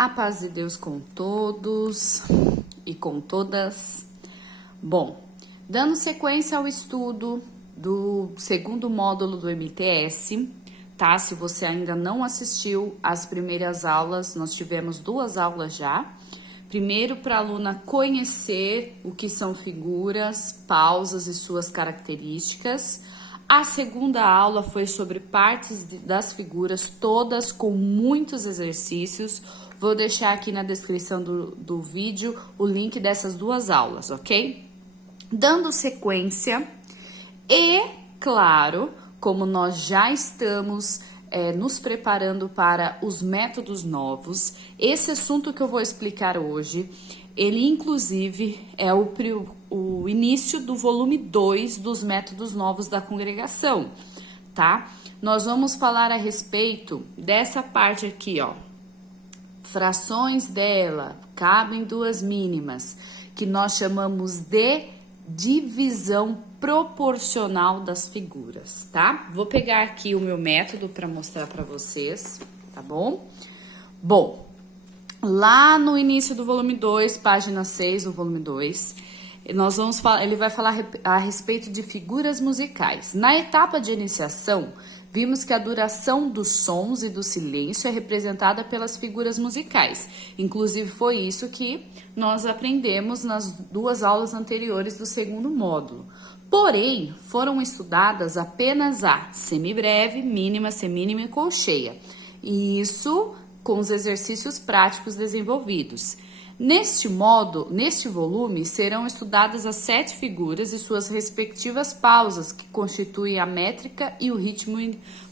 A paz de Deus com todos e com todas. Bom, dando sequência ao estudo do segundo módulo do MTS, tá? Se você ainda não assistiu às primeiras aulas, nós tivemos 2 aulas já. Primeiro, para a aluna conhecer o que são figuras, pausas e suas características. A segunda aula foi sobre partes das figuras, todas com muitos exercícios. Vou deixar aqui na descrição do vídeo o link dessas 2 aulas, ok? Dando sequência e, claro, como nós já estamos nos preparando para os métodos novos, esse assunto que eu vou explicar hoje, ele inclusive é o início do volume 2 dos métodos novos da congregação, tá? Nós vamos falar a respeito dessa parte aqui, ó. Frações dela cabem 2 mínimas, que nós chamamos de divisão proporcional das figuras, tá? Vou pegar aqui o meu método para mostrar para vocês, tá bom? Bom, lá no início do volume 2, página 6 do volume 2, ele vai falar a respeito de figuras musicais. Na etapa de iniciação, vimos que a duração dos sons e do silêncio é representada pelas figuras musicais. Inclusive, foi isso que nós aprendemos nas 2 aulas anteriores do segundo módulo. Porém, foram estudadas apenas a semibreve, mínima, semínima e colcheia. E isso com os exercícios práticos desenvolvidos. Neste volume, serão estudadas as 7 figuras e suas respectivas pausas, que constituem a métrica e o ritmo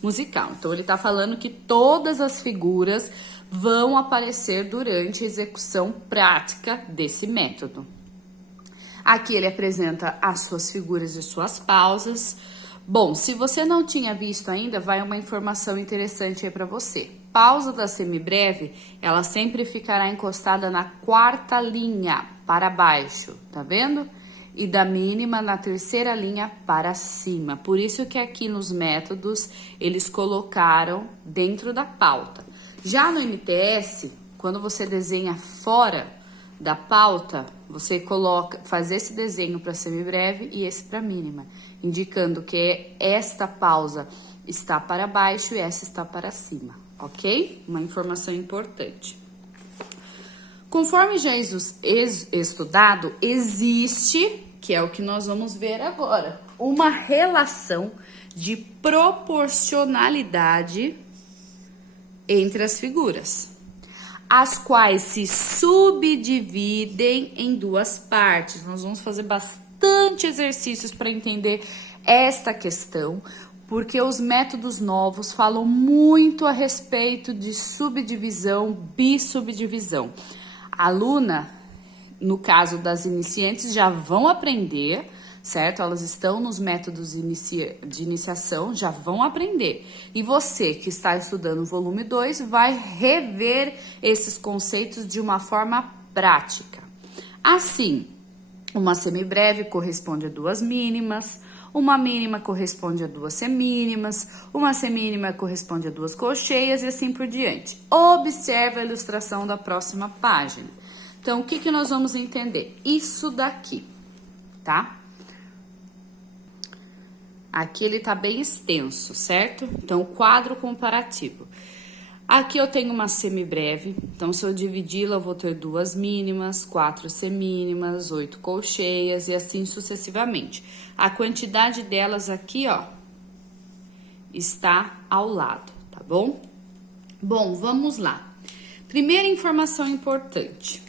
musical. Então, ele está falando que todas as figuras vão aparecer durante a execução prática desse método. Aqui ele apresenta as suas figuras e suas pausas. Bom, se você não tinha visto ainda, vai uma informação interessante aí para você. Pausa da semibreve, ela sempre ficará encostada na 4ª linha para baixo, tá vendo? E da mínima na 3ª linha para cima. Por isso que aqui nos métodos eles colocaram dentro da pauta. Já no MTS, quando você desenha fora da pauta, você faz esse desenho para semibreve e esse para mínima, indicando que esta pausa está para baixo e essa está para cima, ok? Uma informação importante. Conforme já estudado, existe, que é o que nós vamos ver agora, uma relação de proporcionalidade entre as figuras, as quais se subdividem em 2 partes. Nós vamos fazer bastante exercícios para entender esta questão, porque os métodos novos falam muito a respeito de subdivisão, bissubdivisão. A aluna, no caso das iniciantes, já vão aprender, certo? Elas estão nos métodos de iniciação, já vão aprender. E você que está estudando o volume 2 vai rever esses conceitos de uma forma prática. Assim, uma semibreve corresponde a 2 mínimas, uma mínima corresponde a 2 semínimas, uma semínima corresponde a 2 colcheias e assim por diante. Observe a ilustração da próxima página. Então, o que nós vamos entender? Isso daqui, tá? Aqui ele tá bem extenso, certo? Então, quadro comparativo. Aqui eu tenho uma semibreve, então se eu dividi-la eu vou ter 2 mínimas, 4 semínimas, 8 colcheias e assim sucessivamente. A quantidade delas aqui, ó, está ao lado, tá bom? Bom, vamos lá. Primeira informação importante.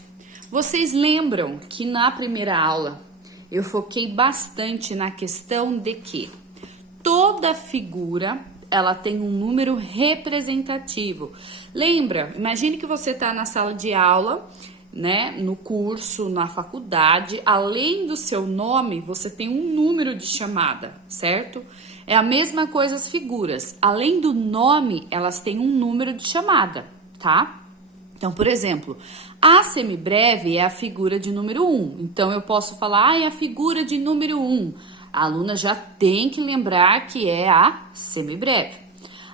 Vocês lembram que na primeira aula eu foquei bastante na questão de que toda figura ela tem um número representativo. Lembra? Imagine que você está na sala de aula, né? No curso, na faculdade. Além do seu nome, você tem um número de chamada, certo? É a mesma coisa as figuras. Além do nome, elas têm um número de chamada, tá? Então, por exemplo, a semibreve é a figura de número 1. Então, eu posso falar, é a figura de número 1. A aluna já tem que lembrar que é a semibreve.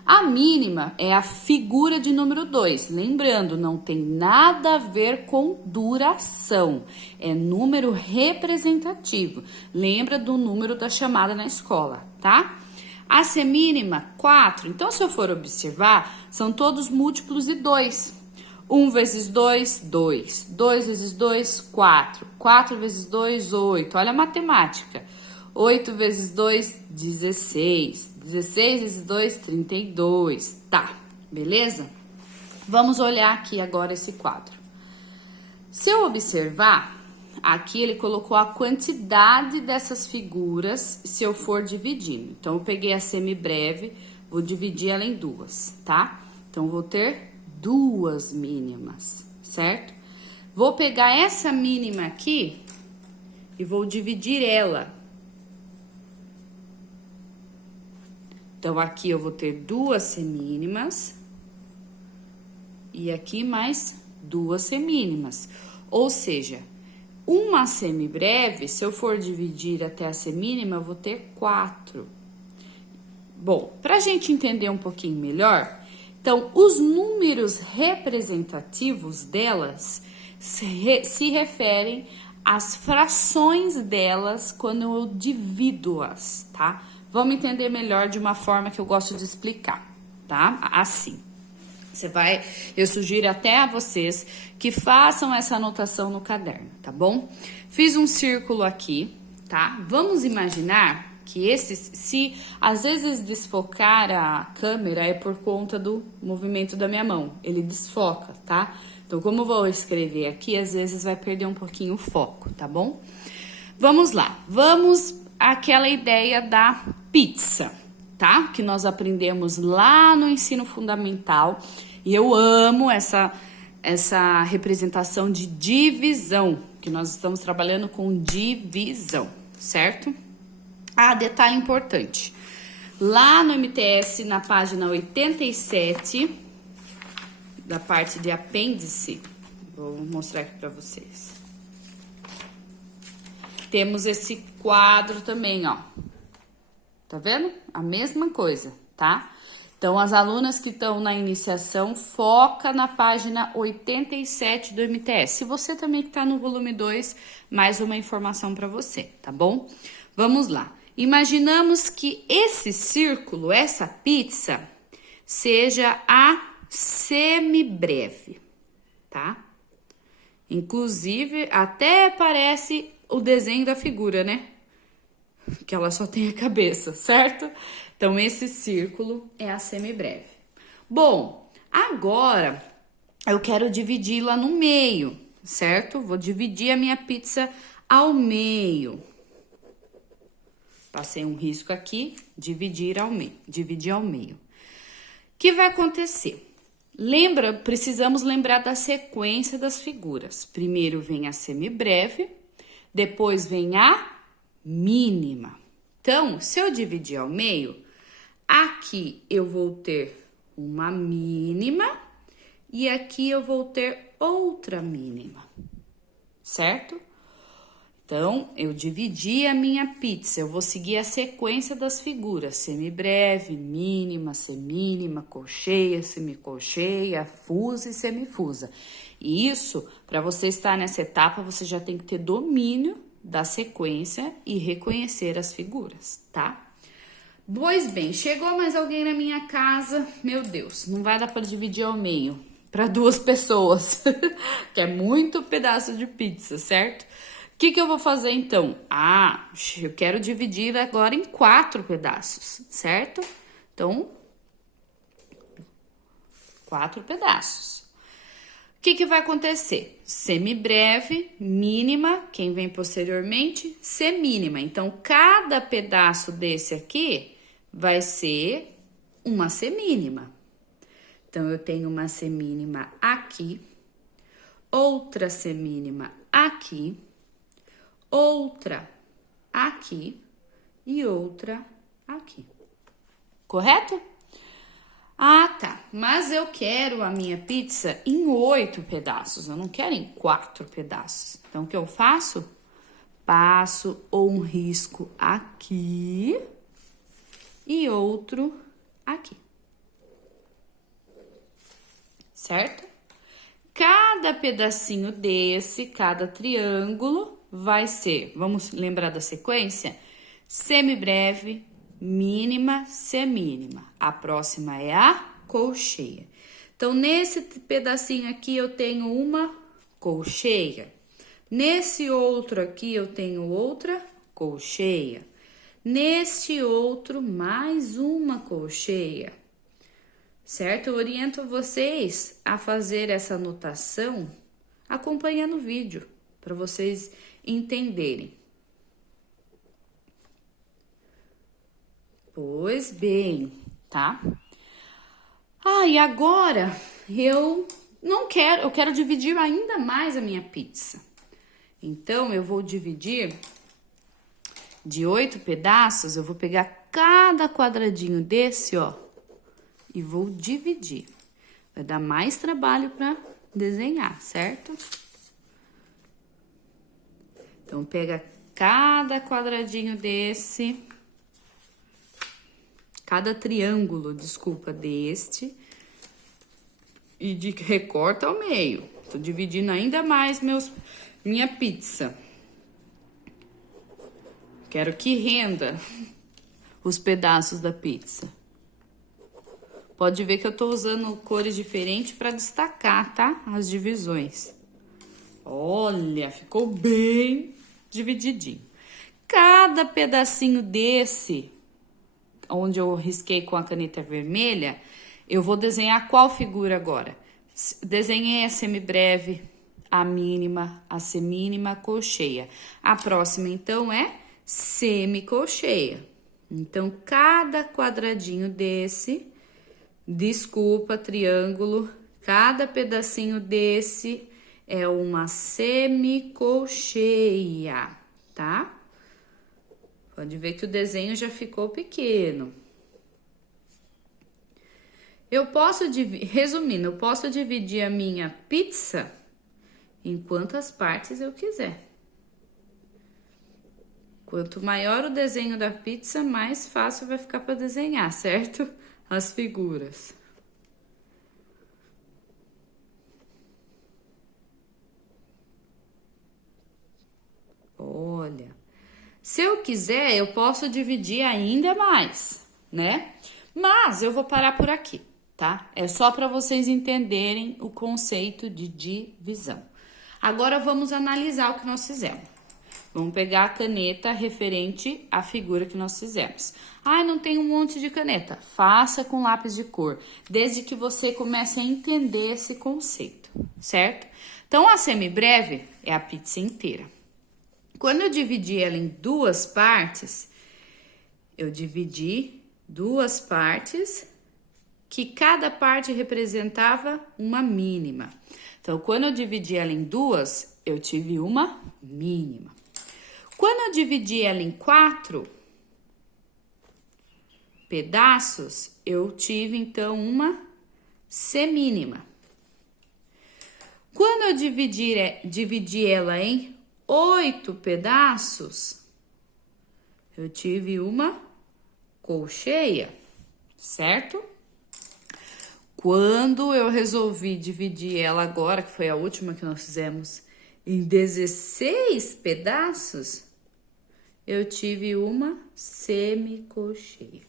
A mínima é a figura de número 2. Lembrando, não tem nada a ver com duração. É número representativo. Lembra do número da chamada na escola, tá? A semínima, 4. Então, se eu for observar, são todos múltiplos de 2. 1 vezes 2, 2. 2 vezes 2, 4. 4 vezes 2, 8. Olha a matemática. 8 vezes 2, 16. 16 vezes 2, 32. Tá, beleza? Vamos olhar aqui agora esse quadro. Se eu observar, aqui ele colocou a quantidade dessas figuras se eu for dividindo. Então, eu peguei a semibreve, vou dividir ela em duas, tá? Então, vou ter duas mínimas, certo? Vou pegar essa mínima aqui e vou dividir ela. Então, aqui eu vou ter duas semínimas e aqui mais duas semínimas. Ou seja, uma semibreve, se eu for dividir até a semínima, eu vou ter 4. Bom, para a gente entender um pouquinho melhor, então, os números representativos delas se referem às frações delas quando eu divido-as, tá? Vamos entender melhor de uma forma que eu gosto de explicar, tá? Assim. Eu sugiro até a vocês que façam essa anotação no caderno, tá bom? Fiz um círculo aqui, tá? Vamos imaginar que se às vezes desfocar a câmera é por conta do movimento da minha mão, ele desfoca, tá? Então, como eu vou escrever aqui, às vezes vai perder um pouquinho o foco, tá bom? Vamos lá, vamos àquela ideia da pizza, tá? Que nós aprendemos lá no ensino fundamental e eu amo essa representação de divisão, que nós estamos trabalhando com divisão, certo? Ah, detalhe importante. Lá no MTS, na página 87, da parte de apêndice, vou mostrar aqui para vocês. Temos esse quadro também, ó. Tá vendo? A mesma coisa, tá? Então, as alunas que estão na iniciação, foca na página 87 do MTS. Se você também que tá no volume 2, mais uma informação para você, tá bom? Vamos lá. Imaginamos que esse círculo, essa pizza, seja a semibreve, tá? Inclusive, até parece o desenho da figura, né? Que ela só tem a cabeça, certo? Então, esse círculo é a semibreve. Bom, agora eu quero dividi-la no meio, certo? Vou dividir a minha pizza ao meio. Passei um risco aqui, dividir ao meio. O que vai acontecer? Precisamos lembrar da sequência das figuras. Primeiro vem a semibreve, depois vem a mínima. Então, se eu dividir ao meio, aqui eu vou ter uma mínima e aqui eu vou ter outra mínima, certo? Então, eu dividi a minha pizza, eu vou seguir a sequência das figuras, semibreve, mínima, semínima, colcheia, semicolcheia, fusa e semifusa. E isso, para você estar nessa etapa, você já tem que ter domínio da sequência e reconhecer as figuras, tá? Pois bem, chegou mais alguém na minha casa, meu Deus, não vai dar para dividir ao meio, para duas pessoas, que é muito pedaço de pizza, certo? O que eu vou fazer então? Ah, eu quero dividir agora em 4 pedaços, certo? Então, 4 pedaços. O que vai acontecer? Semibreve, mínima, quem vem posteriormente, semínima. Então, cada pedaço desse aqui vai ser uma semínima. Então, eu tenho uma semínima aqui, outra semínima aqui, outra aqui e outra aqui. Correto? Ah, tá. Mas eu quero a minha pizza em 8 pedaços. Eu não quero em 4 pedaços. Então, o que eu faço? Passo um risco aqui e outro aqui. certo? Cada pedacinho desse, cada triângulo vai ser, vamos lembrar da sequência? Semibreve, mínima, semínima. A próxima é a colcheia. Então, nesse pedacinho aqui eu tenho uma colcheia. Nesse outro aqui eu tenho outra colcheia. Neste outro, mais uma colcheia. Certo? Eu oriento vocês a fazer essa anotação acompanhando o vídeo, para vocês entenderem. Pois bem, tá? E agora eu quero dividir ainda mais a minha pizza. Então, eu vou dividir de 8 pedaços, eu vou pegar cada quadradinho desse, ó, e vou dividir. Vai dar mais trabalho para desenhar, certo? Então, pega cada quadradinho desse, cada triângulo, desculpa, deste, e recorta ao meio. Tô dividindo ainda mais minha pizza. Quero que renda os pedaços da pizza. Pode ver que eu tô usando cores diferentes para destacar, tá? As divisões. Olha, ficou bem divididinho. Cada pedacinho desse, onde eu risquei com a caneta vermelha, eu vou desenhar qual figura agora? Desenhei a semibreve, a mínima, a semínima, a colcheia. A próxima, então, é semicolcheia. Então, cada quadradinho desse, desculpa, triângulo, cada pedacinho desse é uma semicolcheia, tá? Pode ver que o desenho já ficou pequeno. Resumindo, eu posso dividir a minha pizza em quantas partes eu quiser. Quanto maior o desenho da pizza, mais fácil vai ficar para desenhar, certo? As figuras. Olha, se eu quiser, eu posso dividir ainda mais, né? Mas eu vou parar por aqui, tá? É só para vocês entenderem o conceito de divisão. Agora vamos analisar o que nós fizemos. Vamos pegar a caneta referente à figura que nós fizemos. Não tem um monte de caneta. Faça com lápis de cor, desde que você comece a entender esse conceito, certo? Então, a semibreve é a pizza inteira. Quando eu dividi ela em duas partes, eu dividi duas partes que cada parte representava uma mínima. Então, quando eu dividi ela em duas, eu tive uma mínima. Quando eu dividi ela em 4 pedaços, eu tive, então, uma semínima. Quando eu dividi ela em 8 pedaços, eu tive uma colcheia, certo? Quando eu resolvi dividir ela agora, que foi a última que nós fizemos, em 16 pedaços, eu tive uma semicolcheia.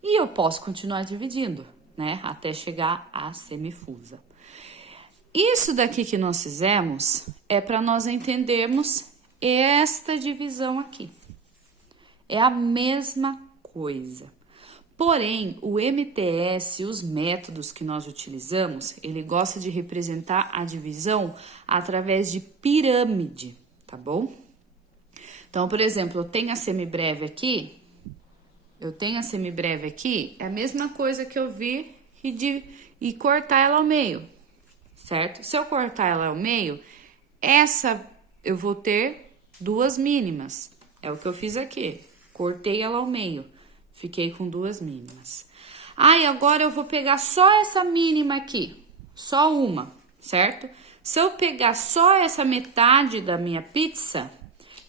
E eu posso continuar dividindo, né? Até chegar à semifusa. Isso daqui que nós fizemos é para nós entendermos esta divisão aqui. É a mesma coisa. Porém, o MTS, os métodos que nós utilizamos, ele gosta de representar a divisão através de pirâmide, tá bom? Então, por exemplo, eu tenho a semibreve aqui, é a mesma coisa que eu vir e cortar ela ao meio, certo? Se eu cortar ela ao meio, essa eu vou ter duas mínimas, é o que eu fiz aqui, cortei ela ao meio. Fiquei com duas mínimas. E agora eu vou pegar só essa mínima aqui. Só uma, certo? Se eu pegar só essa metade da minha pizza,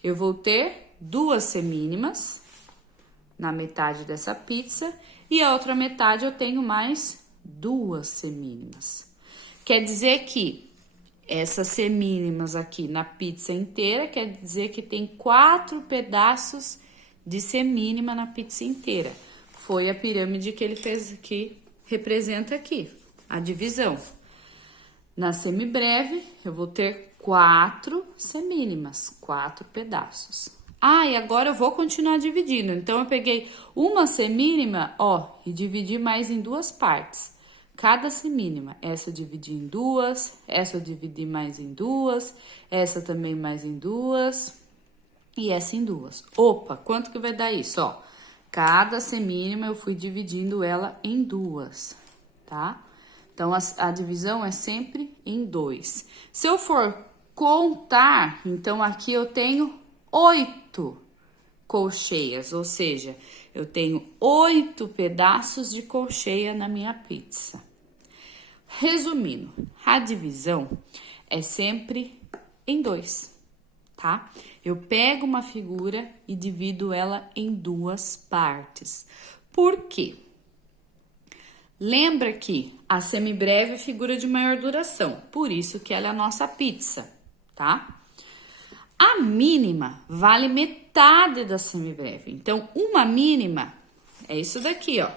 eu vou ter duas semínimas na metade dessa pizza. E a outra metade eu tenho mais duas semínimas. quer dizer que essas semínimas aqui na pizza inteira, quer dizer que tem 4 pedaços de semínima na pizza inteira. Foi a pirâmide que ele fez aqui, representa aqui, a divisão. Na semibreve, eu vou ter 4 semínimas, 4 pedaços. Ah, e agora eu vou continuar dividindo. Então, eu peguei uma semínima, ó, e dividi mais em 2 partes. Cada semínima, essa eu dividi em 2, essa eu dividi mais em 2, essa também mais em 2 e essa em 2. Opa, quanto que vai dar isso, ó? Cada semínima eu fui dividindo ela em 2, tá? Então, a divisão é sempre em 2. Se eu for contar, então aqui eu tenho 8 colcheias, ou seja, eu tenho 8 pedaços de colcheia na minha pizza. Resumindo, a divisão é sempre em 2, tá? Eu pego uma figura e divido ela em 2 partes. Por quê? Lembra que a semibreve é figura de maior duração, por isso que ela é a nossa pizza, tá? A mínima vale metade da semibreve. Então, uma mínima é isso daqui, ó.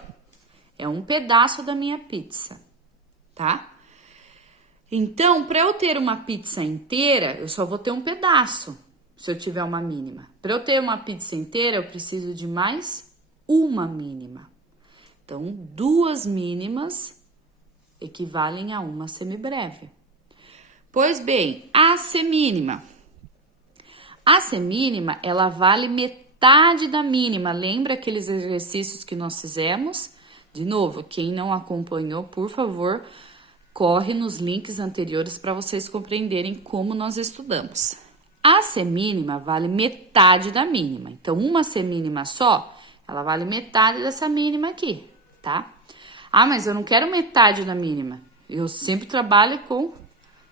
É um pedaço da minha pizza, tá? Então, para eu ter uma pizza inteira, eu só vou ter um pedaço, se eu tiver uma mínima. Para eu ter uma pizza inteira, eu preciso de mais uma mínima. Então, 2 mínimas equivalem a uma semibreve. Pois bem, a semínima. A semínima, ela vale metade da mínima. Lembra aqueles exercícios que nós fizemos? De novo, quem não acompanhou, por favor, corre nos links anteriores para vocês compreenderem como nós estudamos. A semínima vale metade da mínima. Então, uma semínima só, ela vale metade dessa mínima aqui, tá? Ah, mas eu não quero metade da mínima. Eu sempre trabalho com...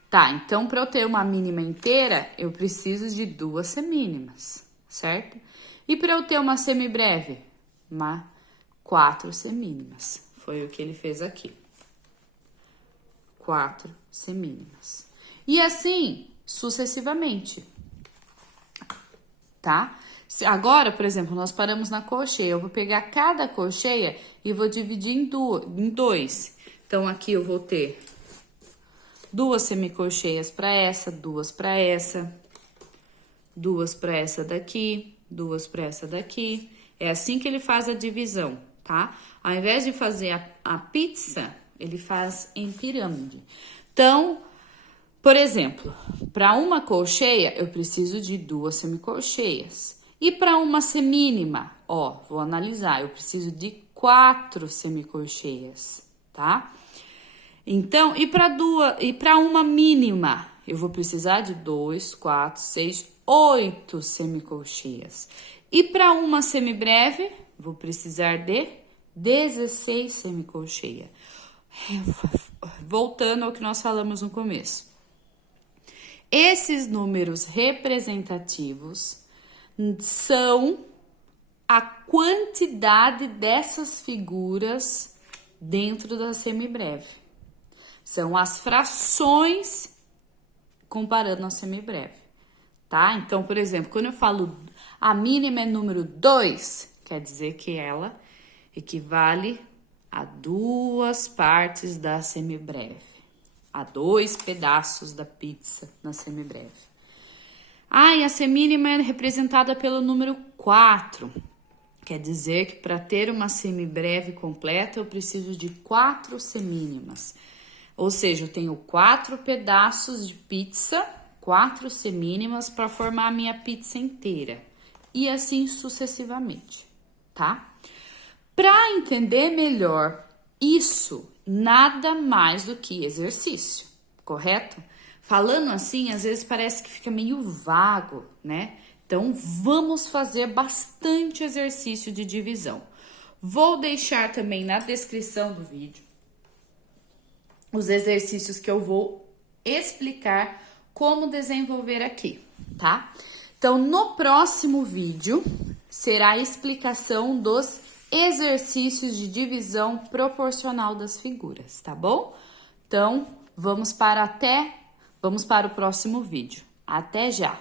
Tá, então, para eu ter uma mínima inteira, eu preciso de 2 semínimas, certo? E para eu ter uma semibreve? 4 semínimas. Foi o que ele fez aqui. 4 semínimas. E assim, sucessivamente, tá? Agora, por exemplo, nós paramos na colcheia. Eu vou pegar cada colcheia e vou dividir em 2. Então, aqui eu vou ter 2 semicolcheias para essa, 2 para essa, 2 para essa daqui, 2 para essa daqui. É assim que ele faz a divisão, tá? Ao invés de fazer a pizza, ele faz em pirâmide. Então, por exemplo, para uma colcheia, eu preciso de 2 semicolcheias. E para uma semínima, ó, vou analisar, eu preciso de 4 semicolcheias, tá? Então, e para uma mínima, eu vou precisar de 2, 4, 6, 8 semicolcheias. E para uma semibreve, vou precisar de 16 semicolcheias. Voltando ao que nós falamos no começo. Esses números representativos são a quantidade dessas figuras dentro da semibreve. São as frações comparando a semibreve, tá? Então, por exemplo, quando eu falo a mínima é número 2, quer dizer que ela equivale a 2 partes da semibreve, a 2 pedaços da pizza na semibreve. Ah, e a semínima é representada pelo número 4. Quer dizer que para ter uma semibreve completa, eu preciso de 4 semínimas. Ou seja, eu tenho 4 pedaços de pizza, 4 semínimas para formar a minha pizza inteira. E assim sucessivamente, tá? Para entender melhor isso, nada mais do que exercício, correto? Falando assim, às vezes parece que fica meio vago, né? Então, vamos fazer bastante exercício de divisão. Vou deixar também na descrição do vídeo os exercícios que eu vou explicar como desenvolver aqui, tá? Então, no próximo vídeo, será a explicação dos exercícios de divisão proporcional das figuras, tá bom? Então, Vamos para o próximo vídeo. Até já!